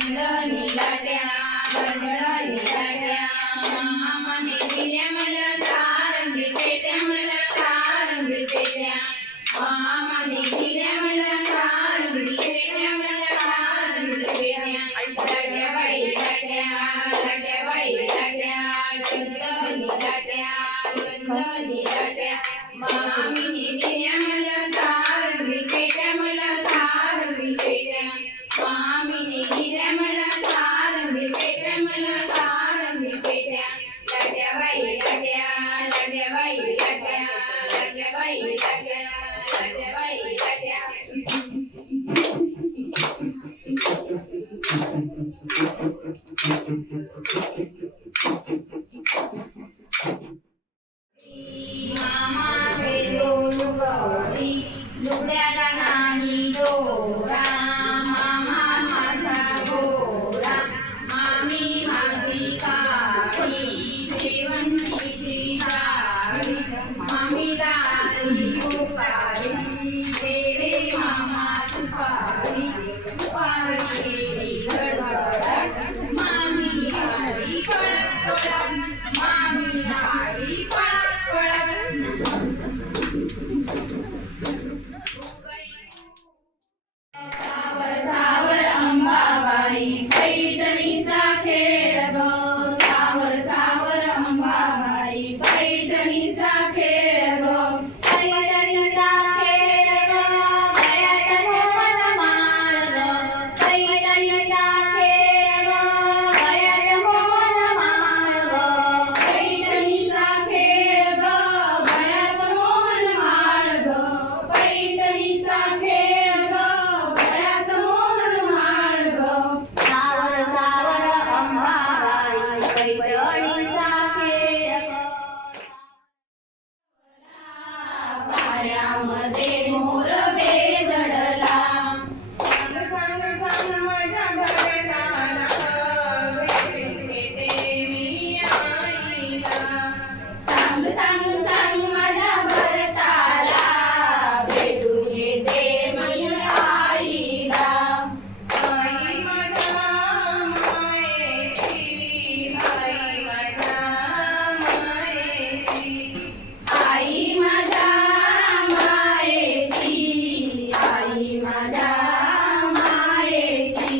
वंदनी लाट्या वंदनी लाट्या मामाने दिल्या मला सारंगी पेट्या मला सारंगी पेट्या मामाने दिल्या मला सारंगी पेट्या मला सारंगी पेट्या लाट्या बाई लाट्या लाट्या बाई लाट्या वंदनी लाट्या वंदनी लाट्या मामीने दिल्या मला सारंगी पेट्या मला सारंगी पेट्या मामीने दिल्या मला सारंगी पेट्या मला सारंगी पेट्या लाट्या बाई लाट्या लाट्या बाई लाट्या लाट्या बाई लाट्या लाट्या बाई लाट्या मामा भेटो गौरी लुगड्याला नाही दोरा मामा माझा गोरा मामी माझी काळी शेवंतीची काळी मामीला आली उकारी दे रे मामा सुपारी सुपारी केली गडबड मामी आली पळत पळत मामी आली पळत पळत सावर सावर अंबाबाई पैठणीचा खेळ गो सावर सावर अंबाबाई पैठणीचा खेळ गो पैठणीचा खेळ गो गळ्यात मोहन माळ गो पैठणीचा खेळ गो गळ्यात मोहन माळ गो पैठणीचा खेळ गो गळ्यात मोहन माळ गो पैठणीचा खेळ गो गळ्यात मोहन माळ गो सावर सावर अंबाबाई पैठणीचा खेळ गो पाण्यामध्ये मोर बेदडला सांग सांग सांग माझ्या भरताला भेटते मी आईला सांग सांग सांग माझ्या भरताला भेटून येते मी आईला आई माझ्या मायेची आई माझ्या मायेची आई माझ्या मायेची आई माझ्या मायेची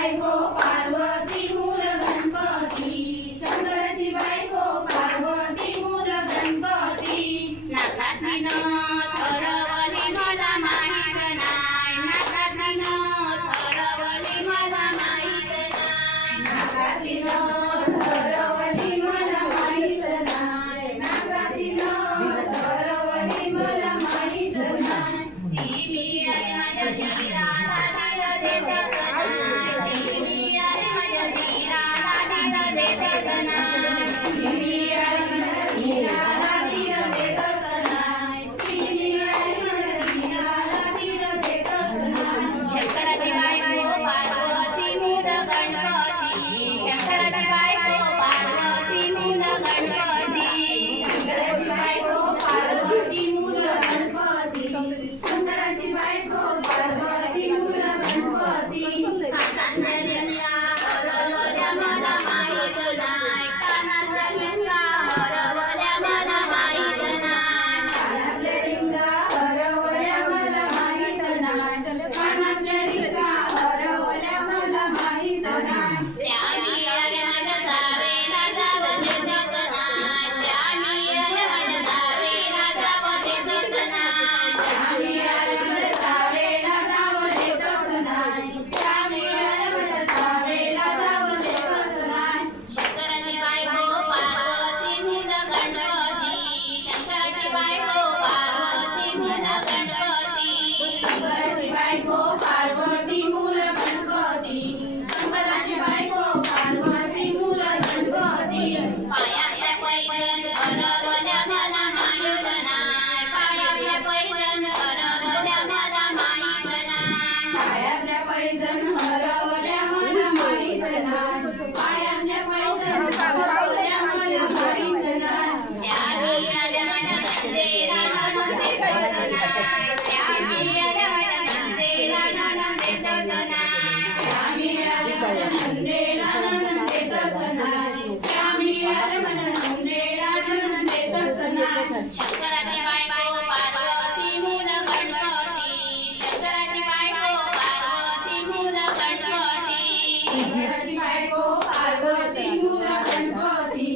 बायको पार्वती मूल गणपती शंकराची बायको पार्वती मूल गणपती नाकातीनं ठरवली मला माहित नाही नाकातीनं ठरवली मला माहित नाही नाकातीनं ठरवली मला माहित नाही नाकातीनं ठरवली मला माहित नाही ती मी आहे माझ्या जीराला तिला देतात नाही ती मी आहे माझ्या जीराला तिला देतात नाही ती मी आहे माझ्या जीराला तिला देतात नाही ती मी आहे माझ्या जीराला तिला देतात नाही शंकराची बायको पार्वती मूल गणपती शंकराची बायको पार्वती मूल गणपती शंकराची बायको पार्वती मूल गणपती शंकराची बायको पार्वती मूल गणपती कानातल्या लिंगा हरवल्या मला माहित नाही कानातल्या लिंगा हरवल्या मला माहित नाही कानातल्या लिंगा हरवल्या मला माहित नाही कानातल्या लिंगा हरवल्या मला माहित नाही त्या मिळाल्या माझ्या जावेला जाव देत नाही त्या मिळाल्या माझ्या जावेला जाव देत नाही त्या मिळाल्या माझ्या जावेला जाव देत नाही त्या मिळाल्या माझ्या जावेला जाव देत नाही शंकराची बायको पार्वती मूल गणपती शंकराची बायको पार्वती मूल गणपती शंकराची बायको पार्वती मूल गणपती शंकराची बायको पार्वती मूल गणपती पायातल्या पैठण हरवल्या मला माहित नाही पायातल्या पैठण हरवल्या मला माहित नाही पायातल्या पैठण हरवल्या मला माहित नाही पायातल्या पैठण हरवल्या मला माहित नाही त्या मिळाल्या माझ्या नंदेला नणंद देत नाही त्या मिळाल्या माझ्या नंदेला नणंद देत नाही त्या मिळाल्या माझ्या नंदेला नणंद देत नाही त्या मिळाल्या माझ्या नंदेला नणंद देत नाही शंकराची बायको पार्वती मूल गणपती शंकराची बायको पार्वती मूल गणपती शंकराची बायको पार्वती मूल गणपती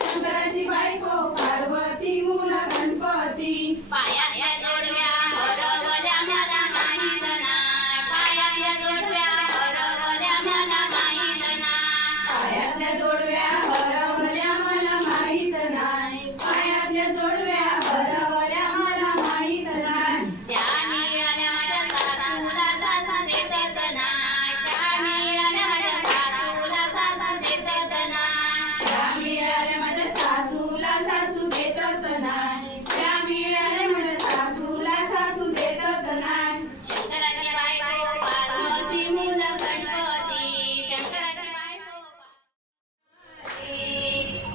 शंकराची बायको पार्वती मूल गणपती पायातल्या जोडव्या हरवल्या मला माहित नाही पायातल्या जोडव्या हरवल्या मला माहित नाही पायातल्या जोडव्या हरवल्या मला माहित नाही पायातल्या जोडव्या हरवल्या मला माहित नाही त्या मिळाल्या माझ्या सासूला सासू देत नाही त्या मिळाल्या माझ्या सासूला सासू देत नाही त्या मिळाल्या माझ्या सासूला सासू देतच नाही त्या मिळाल्या माझ्या सासूला सासू देतच नाही शंकराची बायको पार्वती मूल गणपती शंकराची बायको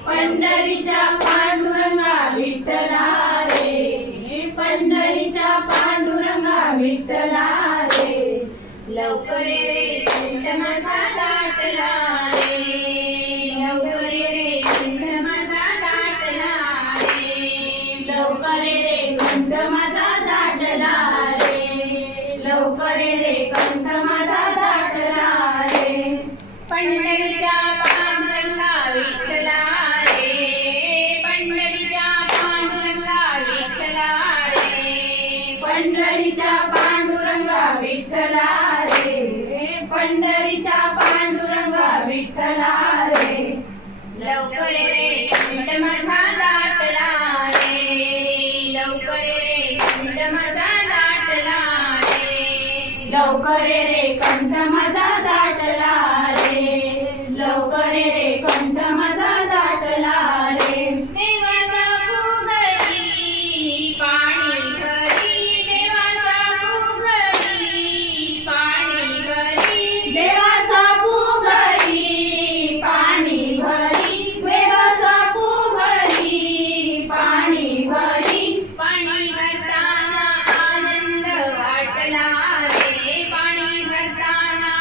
पंढरीच्या पांडुरंगा विठ्ठला रे पंढरीच्या पांडुरंगा विठ्ठला रे लवकर ये रे कंठ माझा दाटला रे लवकर ये रे कंठ माझा दाटला रे लवकर ये रे कंठ माझा दाटला रे लवकर ये रे कंठ माझा दाटला रे पंढरीच्या पांडुरंगा विठ्ठला रे पंढरीच्या पांडुरंगा विठ्ठला रे पंढरीच्या पांडुरंगा विठ्ठला रे पंढरीच्या पांडुरंगा विठ्ठला रे लवकर ये रे कंठ माझा दाटला रे लवकर ये रे कंठ माझा दाटला रे लवकर ये रे कंठ माझा दाटला रे लवकर ये रे कंठ माझा दाटला रे देवाचा घरी पाणी घरी देवाचा घरी पाणी घरी देवाचा घरी पाणी घरी देवाचा घरी पाणी घरी पाणी भरताना आनंद वाटला रे पाणी भरताना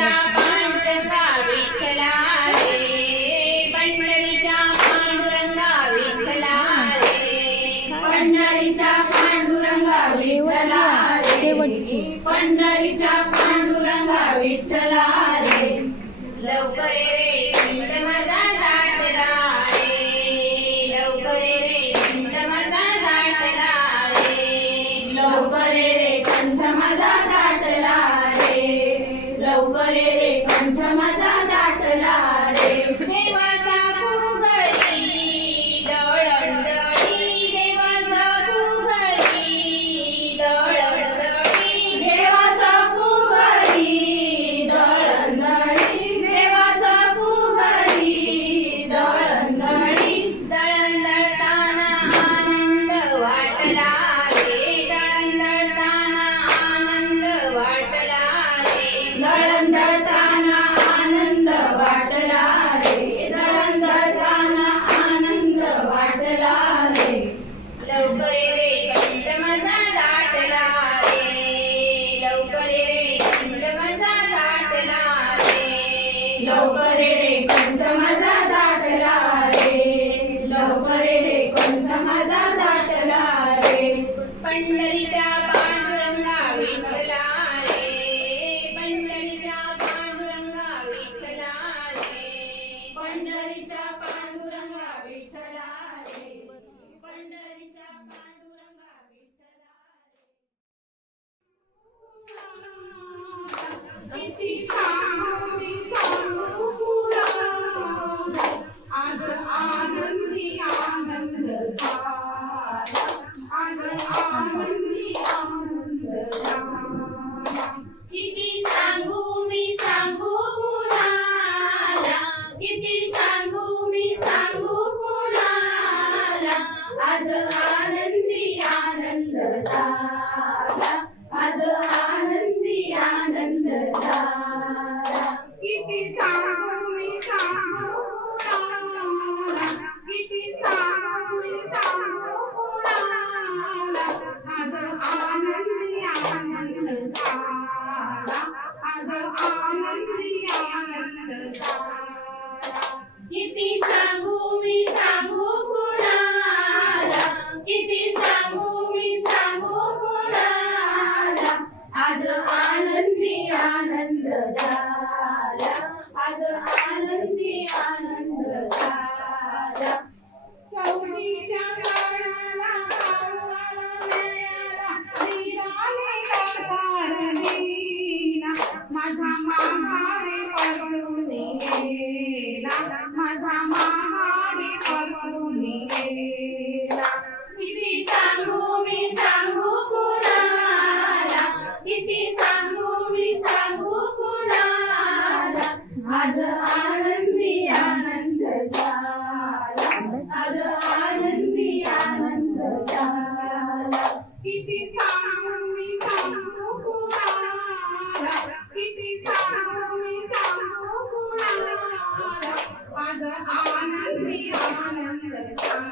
पंढरीच्या पांडुरंगा विठ्ठला रे, पंढरीच्या पांडुरंगा विठ्ठला रे, पंढरीच्या पांडुरंगा विठ्ठला रे, पंढरीच्या पांडुरंगा विठ्ठला रे, लवकर ये रे कंठ माझा दाटला रे, लवकर ये रे कंठ माझा दाटला रे, लवकर ये रे कंठ माझा दाटला रे, लवकर ये रे कंठ माझा दाटला रे, देवाचा तू घरी दळणदळी, देवाचा तू घरी दळणदळी, देवाचा तू घरी दळणदळी, देवाचा तू घरी दळणदळी, दळण दळताना आनंद वाटला रे, दळण दळताना आनंद वाटला रे, दळण दळताना आनंद वाटला रे, दळण दळताना आनंद वाटला रे, लवकर ये रे कंठ माझा दाटला रे, लवकर ये रे कंठ माझा दाटला रे, लवकर ये रे कंठ माझा दाटला रे, लवकर ये रे कंठ माझा दाटला रे, पंढरीच्या पांडुरंगा विठ्ठला रे, पंढरीच्या पांडुरंगा विठ्ठला रे, पंढरीच्या पांडुरंगा विठ्ठला रे, पंढरीच्या पांडुरंगा विठ्ठला रे. किती सांगू मी सांगू तुला, आज आनंदी आनंद झाला, आज आनंदी आनंद झाला, किती सांगू मी सांगू कुणाला, किती सांगू मी सांगू कुणाला, आज आनंदी आनंद झाला, आज आनंदी आनंद झाला, किती सांगू मी सांगू कुणाला, किती सांगू मी सांगू कुणाला, आज आनंदी आनंद झाला, आज आनंदी आनंद झाला, किती सांगू मी सांगू कुणाला, किती सांगू मी सांगू कुणाला, आज आनंदी आनंद झाला, आज आनंदी आनंद झाला, चौथीच्या सणाला पावसाला न्यायाला निराळे दरबार दिला, माझा माघारी परतून गेला, माझा माघारी परतून गेला, किती सांगू मी सांगू कुणाला, किती सांगू मी सांगू कुणाला, आज आनंदी आनंद झाला, आज आनंदी आनंद झाला, किती सांगू मी सांगू कुणाला, किती सांगू मी सांगू कुणाला, आज आनंदी आनंद झाला,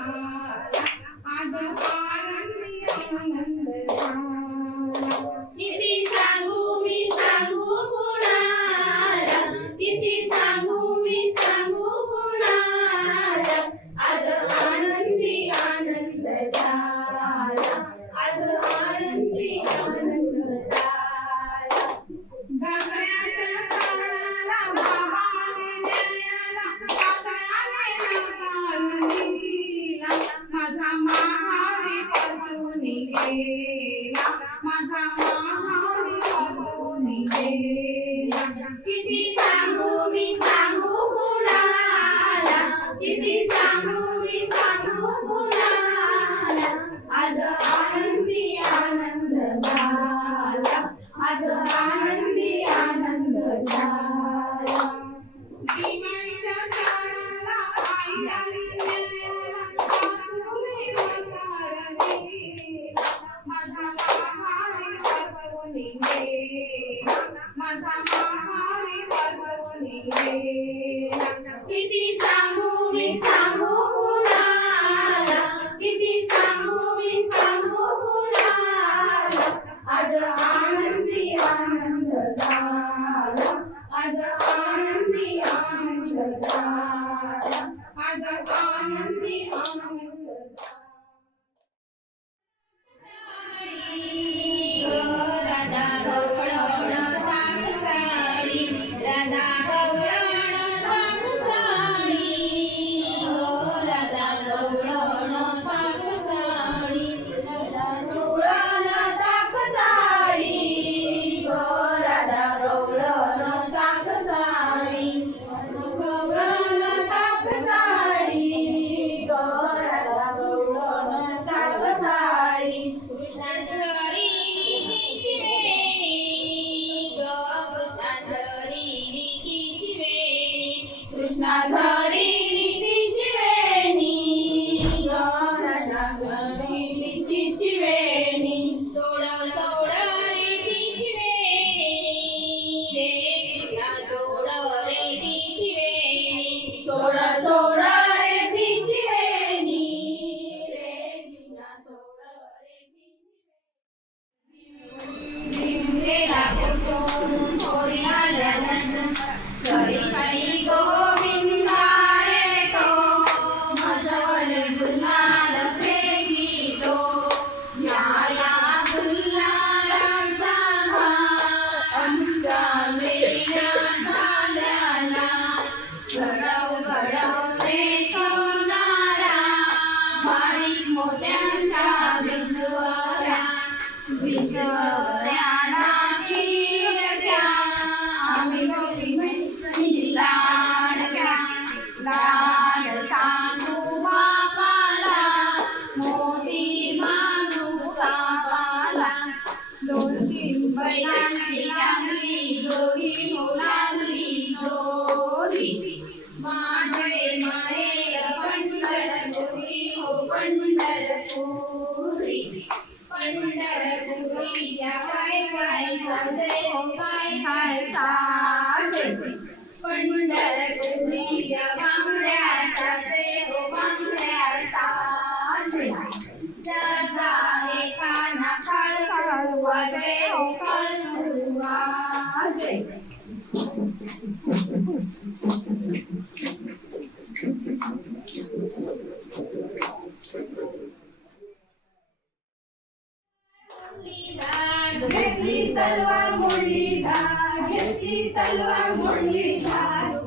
आज आनंदी आनंद झाला, किती सांगू मी सांगू कुणाला, किती सांगू मी सांगू कुणाला, आज आनंदी आनंद झाला, आज आनंदी आनंद झाला, दसऱ्याच्या सणाला बाबाने न्यायाला दसऱ्याने नकार दिला, माझा माघारी परतून गेला, माझा माघारी परतून गेला, किती सांगू मी सांगू कुणाला, किती सांगू मी सांगू कुणाला, आज आनंदी आनंद झाला, आज आनंदी आनंद झाला, दिवाळीच्या सणाला आई आली न्यायाला सासूने नकार दिला, माझा माघारी परतून गेला, माझा माघारी परतून गेला, किती सांगू मी सांगू कुणाला, किती सांगू मी सांगू कुणाला, आज आनंदी आनंद झाला, आज आनंदी आनंद झाला आज आनंदी आनंद झाला राधा गवळण ताक साडी राधा गवळण ताक साडी राधा गवळण ताक साडी राधा गवळण ताक साडी राधा गवळण ताक साडी गवळण ताक साडी राधा गवळण ताक साडी कृष्णांतरी लीलीची वेणी ग कृष्णांतरी लीलीची वेणी कृष्णांतरी लीलीची वेणी ग कृष्णांतरी लीलीची वेणी सोड सोड रे तिची वेणी रे कृष्णा सोड रे तिची वेणी सोड सोड रे तिची वेणी रे कृष्णा सोड रे भीमसेना कुटुंब होरी आल्यानंद सई सई गोविंदाय तो मजवल गुलाल फेकीतो या या गुलालाचा भार आमच्या वेल्या झाल्याला घडव घडव रे सोनारा बारीक मोत्यांच्या बिजवल्या विजयाला किरत्या आम्ही दोघी मैत्रिणी लाडक्या लाड सांगू बापाला मोती मागू कापाला दोन तीन बैलांची लागली जोडी हो लागली जोडी माझे माये पंढरपुरी हो पंढरपुरी पंढरपुरीच्या काय काय साजे हो काय काय साजे पंढरपुरीच्या बांगड्या साजे हो बांगड्या साजे जगा हे काना काळ वाजे हो काळ वाजे घेतली तलवार मुरलीधर घेतली तलवार मुरलीधर